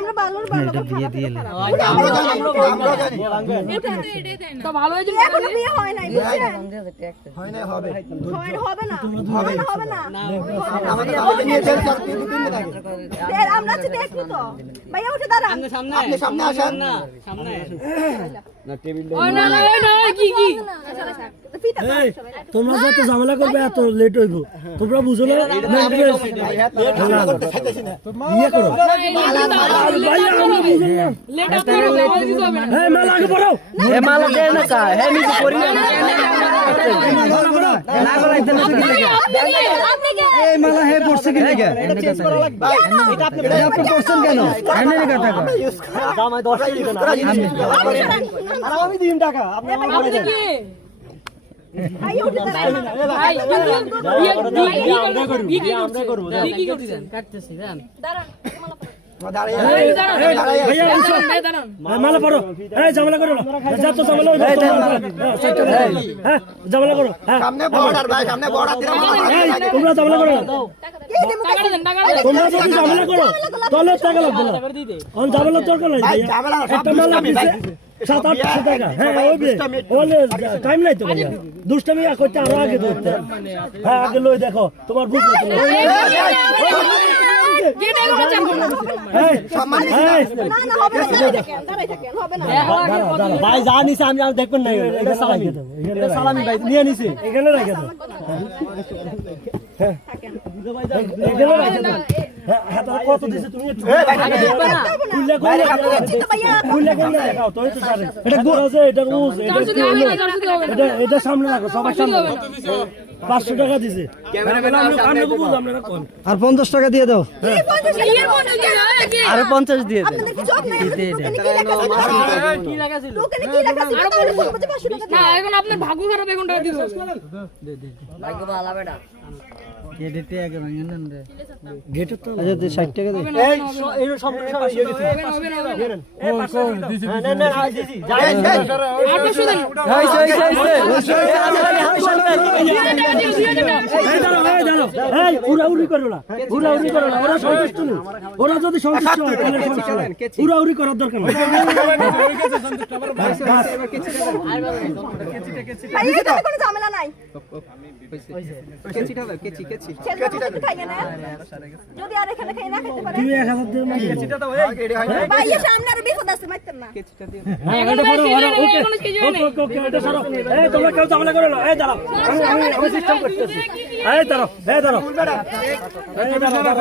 আমরা ভালোর ভালো বিয়ে দিয়ে তো ভালো হয়েছে এখনো বিয়ে হয় নাই বুঝছেন হয় না হবে হবে না হবে না আমাদের নিয়ে চল আমরা তো দেখি তো ভাইয়া উঠে দাঁড়ান আপনি সামনে আসেন না সামনে আসেন না টেবিল না না না কি তোমরা যত ঝামেলা করবে এত লেট হইব তোমরা বুঝো না বিয়ে করো লেট আপনারা দিতে হবে না এই মালা আগে পড়াও এ মালা দে না কা হে নিজে করি না না করাইতে না কি লাগে এই মালা হে পড়ছে কি লাগে এটা চেঞ্জ করা লাগবে এটা আপনি পড়ছেন কেন এনে রে টাকা জামাই 10 টাকা দিবেন আর আমি দিন টাকা আপনি কি ভাই উঠে দাঁড়ান ভাই বিয়ে করব কাটতেছি দাঁড়ান মালা পড়ো এই ঝামেলা করো না যা তো ঝামেলা হ্যাঁ ঝামেলা করো সামনে বর্ডার ভাই সামনে বর্ডার দিরা তোমরা ঝামেলা করো না তোমরা যদি ঝামেলা করো তাহলে টাকা লাগবে না অন ঝামেলা দরকার নাই একটা মালা দিছে 700-800 টাকা হ্যাঁ ওলে টাইম নাই তো ভাইয়া দুষ্টামি করতে আরো আগে ধরতে হ্যাঁ আগে লই দেখো তোমার বুঝবে তো ভাই যা নিছে আমি আর দেখবেন না এটা সালামি এটা সালামি ভাই নিয়ে নিছে এখানে রেখে দাও এখানে রেখে দাও হ্যাঁ তারা কত দিছে তুমি একটু খুললে কোন দেখাও তো এটা জানে এটা গোছে এটা গোছ এটা এটা সামনে রাখো সবার সামনে 500 টাকা দিছে ক্যামেরাম্যান আমরা বুঝলাম আমরা কোন আর 50 টাকা দিয়ে দাও আরে 50 দিয়ে দে কি লাগাছিল না এখন আপনার ভাগ্য খারাপ এখন টাকা দিও ভাগ্য ভালো বেটা গেটে আগে ভাঙেন না রে গেটে তো আচ্ছা 60 টাকা দে এই এই সমস্যা হয়ে গেছে না না না দিছি যাই 800 দেন এই উড়াউড়ি করো না উড়াউড়ি করো না ওরা সন্তুষ্ট না ওরা যদি সন্তুষ্ট হয় তাহলে সমস্যা নাই উড়াউড়ি করার দরকার নেই ভাই এটা কোনো ঝামেলা নাই কেচিটা দাও কেচি খাইয়ে না যদি আর এখানে খাই না খেতে পারে তুমি 1000 দিয়ে মাই কেচিটা দাও রেডি হয় না ভাই এর সামনে আর বিপদ আছে মারতেন না কেচিটা দিও হ্যাঁ এটা করো ওকে ওকে এটা সরো এই তোমরা কেউ ঝামেলা করো না এই দাঁড়াও আমি সিস্টেম করতেছি এই দাঁড়াও